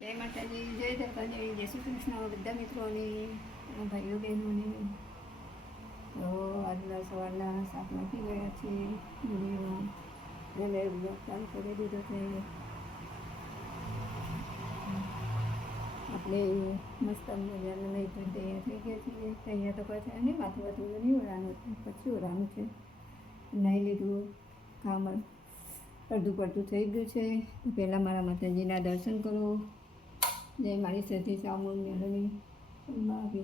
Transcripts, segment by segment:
જય માતાજી, જય દત્તાજી જય શ્રી કૃષ્ણ. બધા મિત્રોની ભાઈઓ બહેનોને, તો આજના સવારના સાત નાખી ગયા છે. દુનિયામાં અને ચાલુ કરી દીધો છે. આપણે મસ્ત મજાને નહીં પણ તૈયાર થઈ ગયા છીએ. તૈયાર તો પાછા અને માથું વાતું નહીં ઓળાનું પછી ઓળાનું છે. નાહી લીધું, કામ અડધું પડતું થઈ ગયું છે. પહેલાં મારા માતાજીના દર્શન કરો. જય મારી સતી ચામુંડ મેળવી. આવી.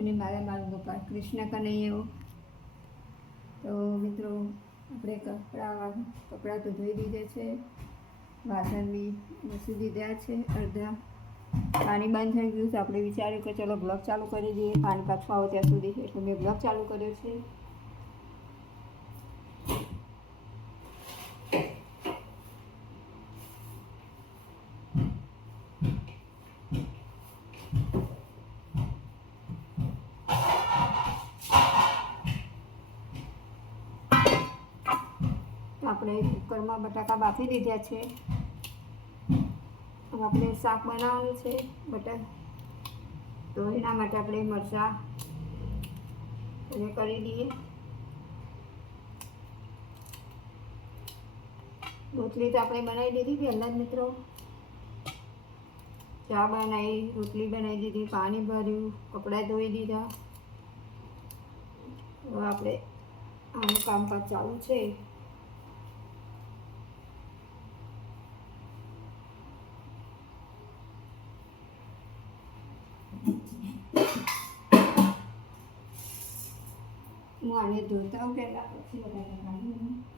અને મારા મારા ગોપાલ કૃષ્ણ કનૈયો તો મિત્રો, આપણે કપડાં કપડાં તો ધોઈ દીધા છે. વાસણ બી ઘસી દીધા છે, અડધા. પાણી બંધ થઈ ગયું તો આપણે વિચાર્યું કે ચલો બ્લોગ ચાલુ કરી દઈએ. પાણી પાછું આવો ત્યાં સુધી. એટલે મેં બ્લોગ ચાલુ કર્યો છે. આપણે કુકરમાં બટાકા બાફી દીધા છે. આપણે શાક બનાવવાનું છે બટા તો એના માટે આપણે મરચાં એને કરી દઈએ. રોટલી તો આપણે બનાવી દીધી પહેલાં જ મિત્રો. ચા બનાવી, રોટલી બનાવી દીધી, પાણી ભર્યું, કપડાં ધોઈ દીધા. હવે આપણે આનું કામકાજ ચાલુ છે. હું આને ધોતા હું પહેલાં પછી બટાકા કાઢી લઉં. તો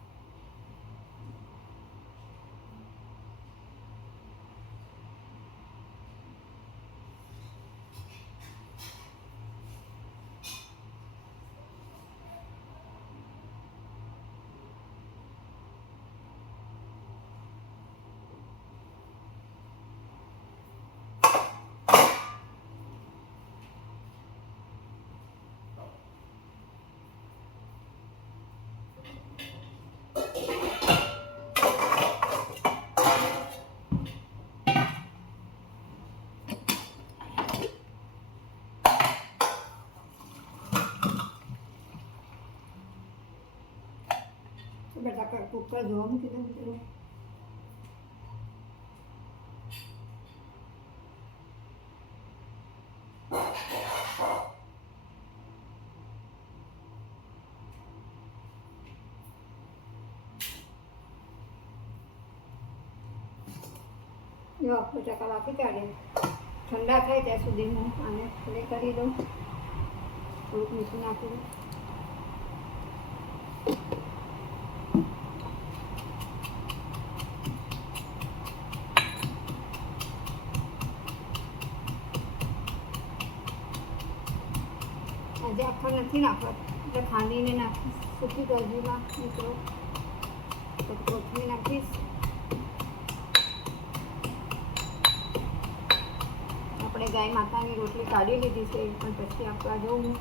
બટાકા કુકર ધોવા મૂકી દઉં મિત્રો જો બાફી કાઢે. ઠંડા થાય ત્યાં સુધી હું આને ફ્રાય કરી દઉં. થોડુંક મીઠું નાખી દઉં આજે આખા નથી નાખવા એટલે ખાંડીને નાખીશ, સૂકી ગરમીમાં મિત્રો તો કોથમી નાખીશ. આપણે ગાય માતાની રોટલી કાઢી લીધી છે, પણ પછી આપવા જવું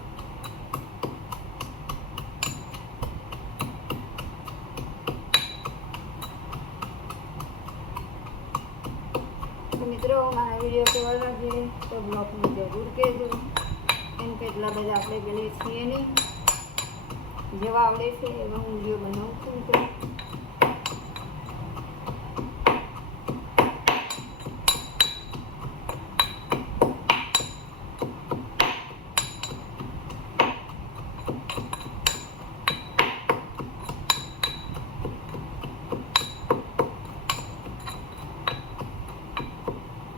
તો મિત્રો, મારા વીડિયો કેવા લાગે તો બ્લોગને જરૂર કહેજો. કે એટલા બધા આપણે પેલી છીએ નહીં. જેવા આવડે છે એવા વીડિયો બનાવું છું મિત્રો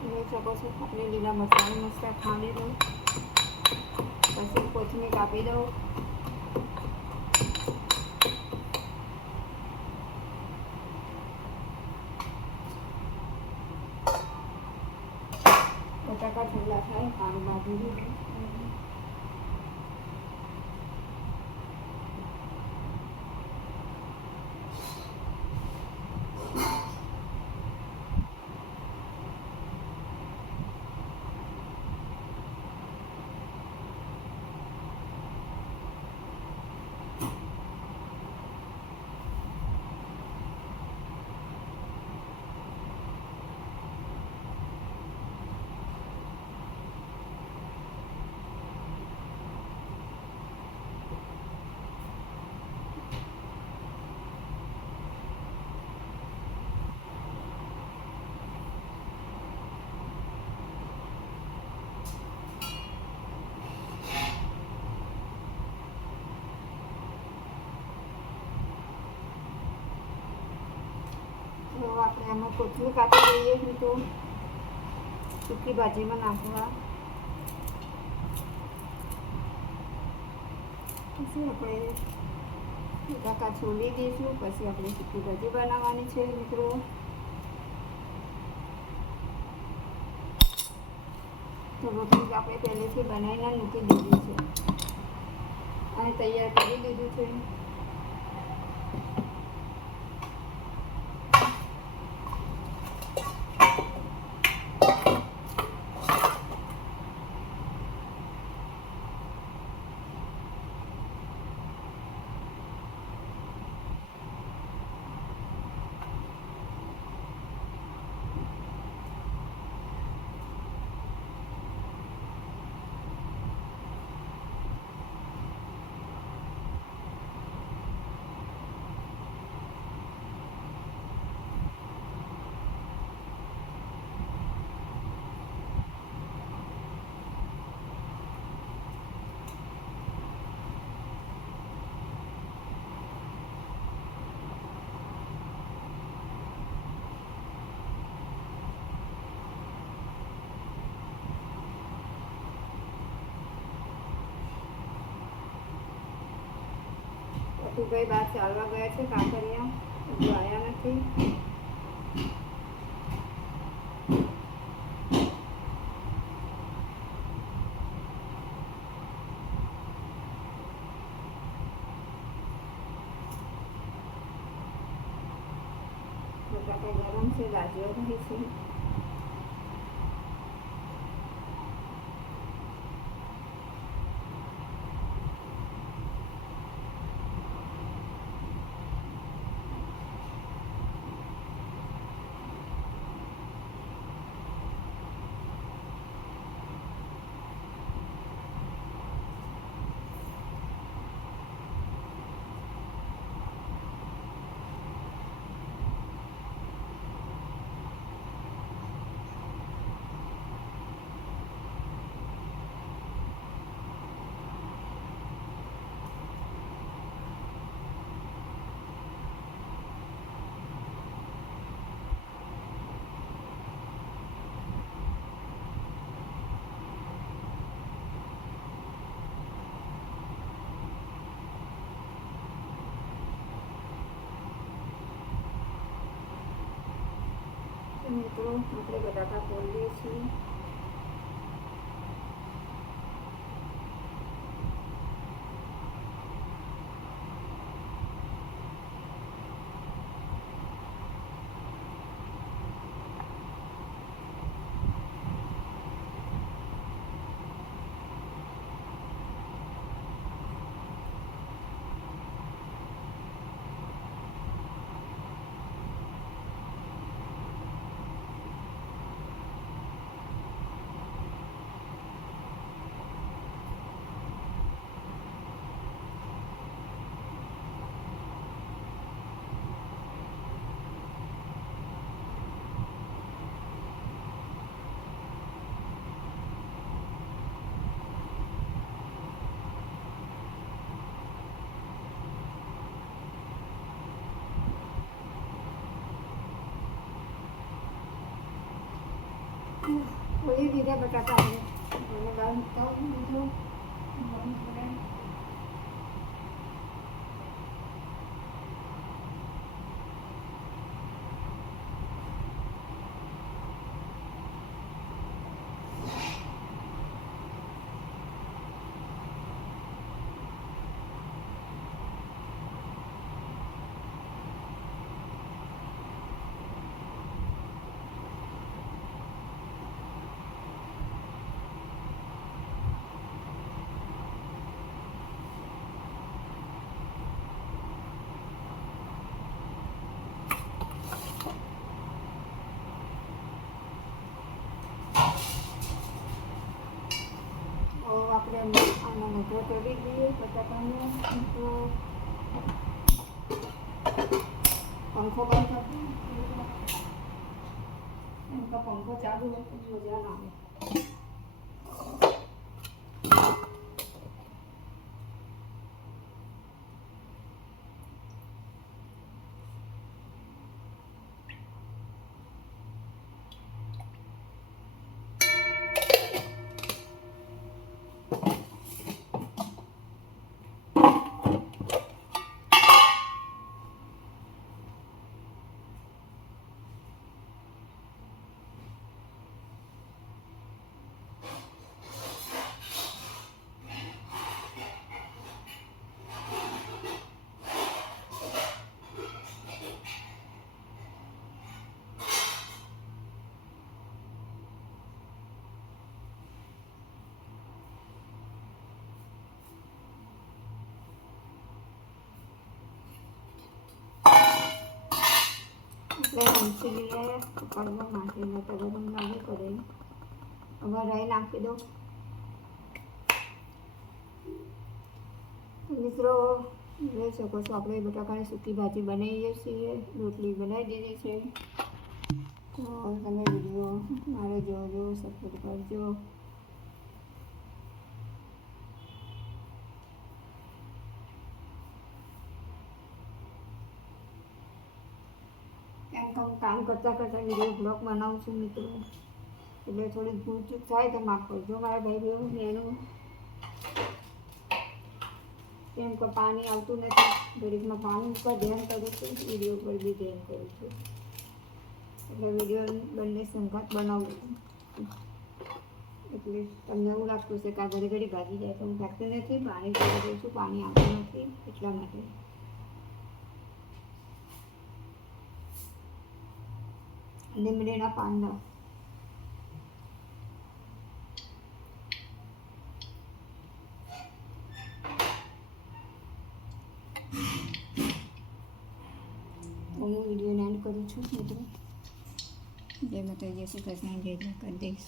જોઈ શકો છો આપણે લીલા મસાલા મસ્ત ખાંડી દઉં પછી કોથમીર કાપી દઉં કોથમીર કાપી દઈએ મિત્રો સૂકી ભાજીમાં નાખવા પછી આપણે બટાકા છોલી દઈશું પછી આપણે સૂકી ભાજી બનાવવાની છે મિત્રો તો રોટલી આપણે પહેલેથી બનાવીને મૂકી દીધી છે અને તૈયાર કરી દીધું છે પતુભાઈ બહાર ચાલવા ગયા છે કાંકરિયા હજુ આવ્યા નથી બટાકા ગરમ છે ગાજર રહી છે તો મિત્રો આપણે બટાકા ફોડી દીધા બટાકા અને તો આપણે આનો મોટો કરી દઈએ બટાકાનો તો પંખો કરવા માટે ને તો ગરમ લાગે કરે હવે રાઈ નાખી દો મિત્રો, જોઈ શકો છો, આપણે બટાકાની સૂકી ભાજી બનાવીએ છીએ. રોટલી બનાવી દીધી છે. તો તમે વીડિયો મારો જોજો સપોર્ટ કરજો એમ તો હું કામ કરતાં કરતાં વીડિયો બ્લોગ બનાવું છું મિત્રો. એટલે થોડી ભૂલચૂક થાય તો માફ કરજો. મારા ભાઈ બહેન એનું કેમ કે પાણી આવતું નથી. ઘડીકમાં પાણી ઉપર ધ્યાન કરું છું. વીડિયો પર બી ધ્યાન કરું છું. એટલે વીડિયો બંને સંઘાત બનાવું છું. એટલે તમને એવું લાગતું છે કે આ ઘડી ઘડી ભાગી જાય તો હું ભાગતી નથી, પાણી કરી દઉં છું, પાણી આવતું નથી, એટલા માટે. લીમડીના પાનનો હું વીડિયો એન્ડ કરું છું મિત્રો. જે માતા જય શ્રી કૃષ્ણ જય દ્વારકાધીશ